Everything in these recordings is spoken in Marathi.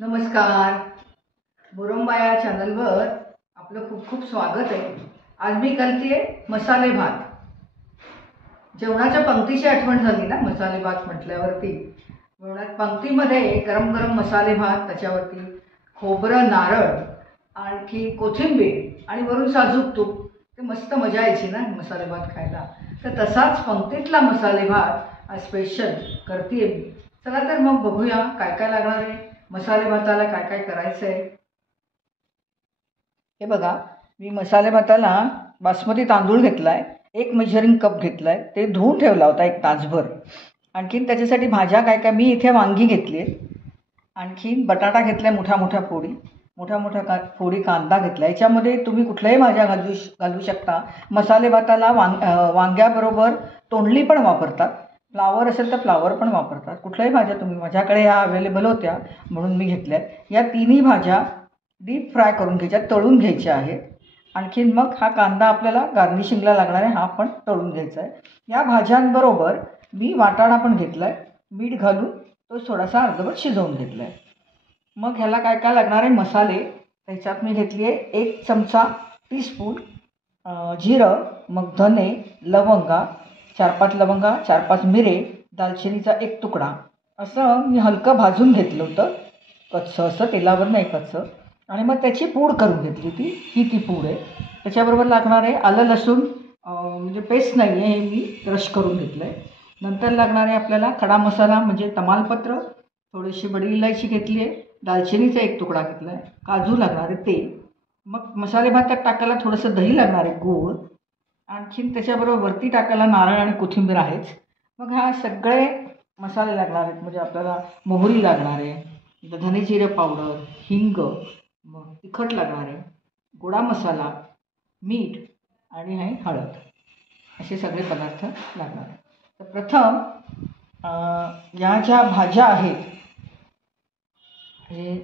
नमस्कार. मुरुंबा या चॅनलवर आपलं खूप खूप स्वागत आहे. आज मी करते मसाले भात. जेवणाच्या पंक्तीची आठवण झाली ना मसाले भात म्हटल्यावरती. जेवणात पंक्तीमध्ये गरम गरम मसाले भात, त्याच्यावरती खोबरं, नारळ, आणखी कोथिंबीर आणि वरून साजूक तूप. ते मस्त मजा यायची ना मसाले भात खायला. तर तसाच पंक्तीतला मसाले भात आज स्पेशल करते मी. चला तर मग बघूया काय काय लागणार आहे, मसाले भाताला काय काय करायचं आहे. हे बघा, मी मसाले भाताला बासमती तांदूळ घेतला आहे, 1 मेजरिंग कप घेतला आहे. ते धुवून ठेवला होता 1 तासभर. आणखीन त्याच्यासाठी भाज्या काय काय, मी इथे वांगी घेतली आहे, आणखीन बटाटा घेतला आहे मोठ्या मोठ्या फोडी, फोडी कांदा घेतला. याच्यामध्ये तुम्ही कुठल्याही भाज्या घालू शकता. मसाले भाताला वांग्याबरोबर तोंडली पण वापरतात, फ्लावर असेल तर फ्लावर पण वापरतात. कुठल्याही भाज्या तुम्ही, माझ्याकडे ह्या अवेलेबल होत्या म्हणून मी घेतल्या. या तिन्ही भाज्या डीप फ्राय करून घ्यायच्या, तळून घ्यायच्या आहेत. आणखीन मग हा कांदा आपल्याला गार्निशिंगला लागणार आहे, हा पण तळून घ्यायचा आहे. या भाज्यांबरोबर मी वाटाणा पण घेतला आहे, मीठ घालून तो थोडासा अर्धवट शिजवून घेतला आहे. मग ह्याला काय काय लागणार आहे मसाले, त्याच्यात मी घेतली आहे 1 चमचा टीस्पून जिरं, मग धने, लवंगा, 4-5 लवंगा, 4-5 मिरे, दालचिनीचा 1 तुकडा. असं मी हलकं भाजून घेतलं होतं, कच्चं असं, तेलावर नाही कच्चं. आणि मग त्याची पूड करून घेतली ती पूड आहे. त्याच्याबरोबर लागणार आहे आलं लसूण, म्हणजे पेस्ट नाही आहे, हे मी क्रश करून घेतलं आहे. नंतर लागणार आहे आपल्याला खडा मसाला म्हणजे तमालपत्र, थोडीशी बडी इलायची घेतली आहे, दालचिनीचा 1 तुकडा घेतला आहे, काजू लागणार आहे, तेल. मग मसाले भातात टाकायला थोडंसं दही लागणार आहे, गूळ. आणखीन त्याच्याबरोबर वरती टाकायला नारळ आणि कोथिंबीर आहेच. मग हा सगळे मसाले लागणार आहेत, म्हणजे आपल्याला मोहरी लागणार आहे, धने जिरे पावडर, हिंग, मग तिखट लागणार आहे, गोडा मसाला, मीठ आणि हे हळद, असे सगळे पदार्थ लागणार आहेत. तर प्रथम या ज्या भाज्या आहेत, हे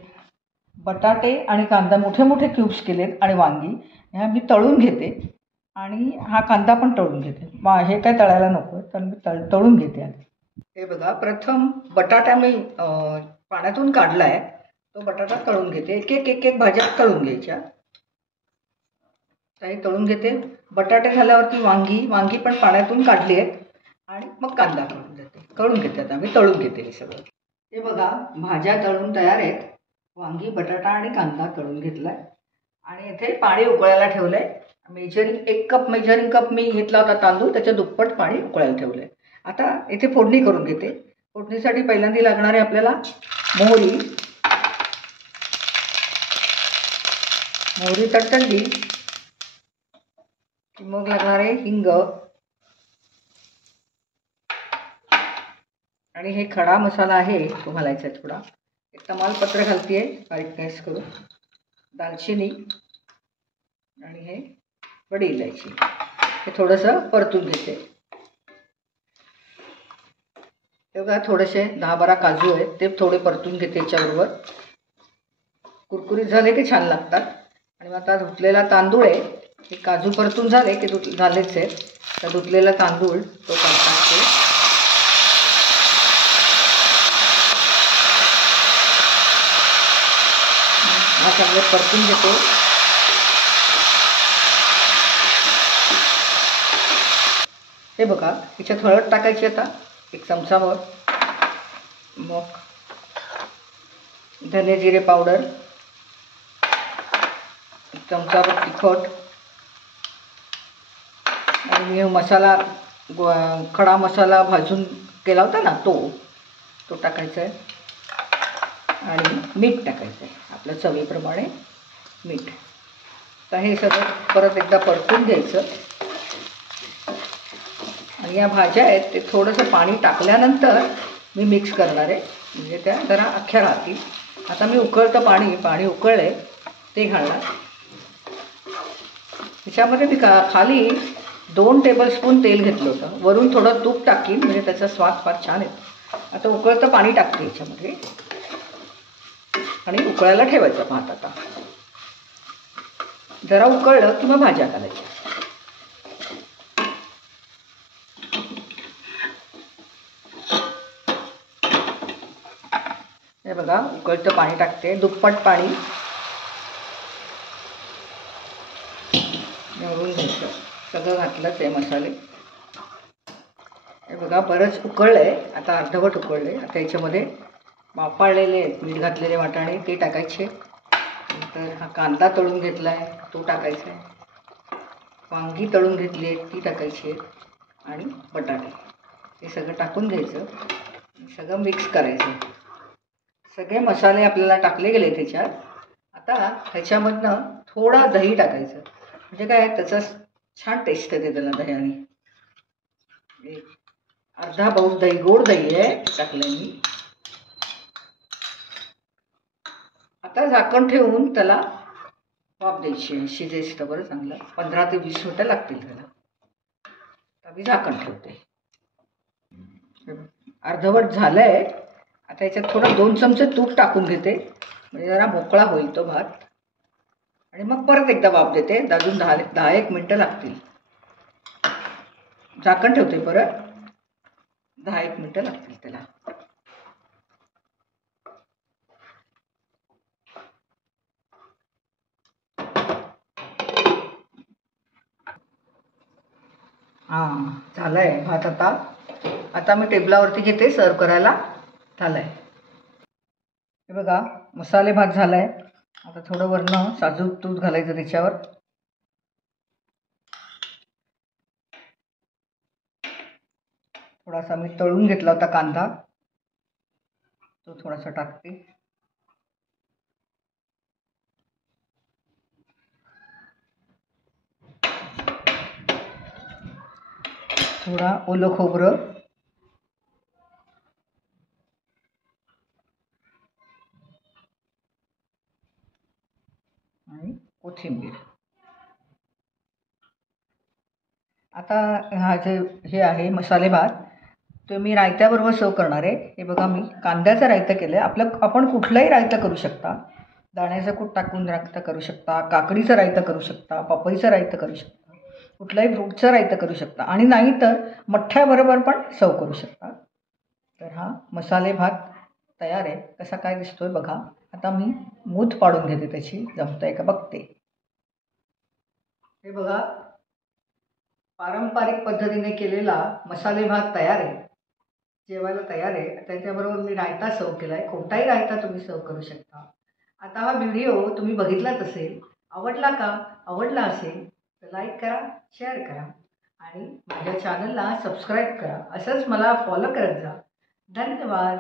बटाटे आणि कांदा मोठे मोठे क्यूब्स केलेत आणि वांगी, ह्या मी तळून घेते. आणि हा कांदा पण तळून घेते. हे काय तळायला नको, तर मी तळून घेते आधी. हे बघा, प्रथम बटाटा मी पाण्यातून काढला आहे, तो बटाटा तळून घेते. एक एक भाज्या तळून घ्यायच्या, काही तळून घेते. बटाटे झाल्यावरती वांगी पण पाण्यातून काढली आहेत आणि मग कांदा तळून घेते. आता मी तळून घेते हे सगळं. हे बघा, भाज्या तळून तयार आहेत. वांगी, बटाटा आणि कांदा तळून घेतला आहे आणि इथे पाणी उकळायला ठेवलं आहे. 1 मेजरिंग कप मी घेतला होता तांदूळ, त्याच्या दुप्पट पाणी उकळायला ठेवलं आहे. आता इथे फोडणी करून घेते. फोडणीसाठी पहिल्यांदा लागणार आहे आपल्याला मोहरी तडतडली की मग लागणार आहे हिंग आणि हे खडा मसाला आहे तो घालायचा आहे थोडा. एक तमालपत्र घालते आहे बारीक गॅस करून, दालचिनी आणि हे बडी इलायची, हे थोडंसं परतून घेते. हे बघा, थोडेसे 10-12 काजू आहेत, ते थोडे परतून घेते याच्याबरोबर. कुरकुरीत झाले की छान लागतात. आणि मग आता धुतलेला तांदूळ आहे, हे काजू परतून झाले की झालेच आहेत, तर धुतलेला तांदूळ तो टाकते. हा सगळं परतून घेतो. हे बघा, याच्यात हळद टाकायची आता 1 चमचाभर, मग धने जिरे पावडर 1 चमचाभर, तिखट, आणि मसाला खडा मसाला भाजून केला होता ना तो टाकायचा आहे. आणि मीठ टाकायचं आहे आपल्या चवीप्रमाणे मीठ. तर हे सगळं परत एकदा परतून घ्यायचं. आणि या भाज्या आहेत ते थोडंसं पाणी टाकल्यानंतर मी मिक्स करणार आहे, म्हणजे त्या जरा अख्ख्या राहतील. आता मी उकळतं पाणी उकळलं आहे ते घालणार. त्याच्यामध्ये मी खाली 2 टेबलस्पून तेल घेतलं होतं, वरून थोडं तूप टाकीन, म्हणजे त्याचा स्वाद फार छान येतो. आता उकळतं पाणी टाकते याच्यामध्ये आणि उकळायला ठेवायचं भात. आता जरा उकळलं की मग भाज्या घालायच्या. हे बघा उकळतं पाणी टाकते, दुप्पट पाणी निवडून घ्यायचं. सगळं घातलंच आहे मसाले. हे बघा बरंच उकळलं आहे, आता अर्धवट उकळले. आता याच्यामध्ये वाफाळलेले मीठ घातलेले वाटाणे ते टाकायचे. नंतर हा कांदा तळून घेतला आहे तो टाकायचा आहे. वांगी तळून घेतली आहेत ती टाकायची आहेत आणि बटाटे हे सगळं टाकून घ्यायचं. सगळं मिक्स करायचं. सगळे मसाले आपल्याला टाकले गेले त्याच्यात. आता ह्याच्यामधनं थोडा दही टाकायचं, म्हणजे काय त्याचा छान टेस्ट येते त्याला दह्याने. अर्धा पाऊस दही, गोड दही आहे टाकलं मी. आता झाकण ठेवून त्याला वाफ द्यायची, शिजेस तर बरं चांगलं. 15 ते 20 मिनटं लागतील त्याला. तर मी झाकण ठेवते. अर्धवट झालं आहे. आता याच्यात थोडं 2 चमचे तूप टाकून घेते, म्हणजे जरा मोकळा होईल तो भात. आणि मग परत एकदा वाफ देते. अजून 10-1 मिनटं लागतील. झाकण ठेवते परत. 10-1 मिनटं लागतील त्याला. हां झालं आहे भात. आता मी टेबलावरती घेते सर्व करायला. झालं आहे. हे बघा मसाले भात झाला आहे. आता थोडं वरनं साजूक तूप घालायचं त्याच्यावर. थोडासा मी तळून घेतला होता कांदा, तो थोडासा टाकते. थोडा ओलं खोबरं आणि कोथिंबीर. आता हा जे हे आहे मसाले भात, तो मी रायत्याबरोबर सर्व करणार आहे. हे बघा मी कांद्याचं रायतं केलं आहे. आपण कुठलंही रायतं करू शकता. दाण्याचं कूट टाकून रायतं करू शकता, काकडीचं रायतं करू शकता, पपईचं रायतं करू शकता, कुठल्याही फ्रूटचं रायतं करू शकता, आणि नाही तर मठ्ठ्याबरोबर पण सर्व करू शकता. तर हा मसाले भात तयार आहे. कसा काय दिसतोय बघा. आता मी मूठ पाडून घेते त्याची, जमतंय का बघते. हे बघा पारंपरिक पद्धतीने केलेला मसाले भात तयार आहे. जेवायला तयार आहे. त्याच्याबरोबर मी रायता सर्व केला आहे. कोणताही रायता तुम्ही सर्व करू शकता. आता हा व्हिडिओ तुम्ही बघितलाच असेल. आवडला का? आवडला असेल तर लाईक करा, शेअर करा आणि माझ्या चॅनलला सबस्क्राईब करा. असंच मला फॉलो करत जा. धन्यवाद.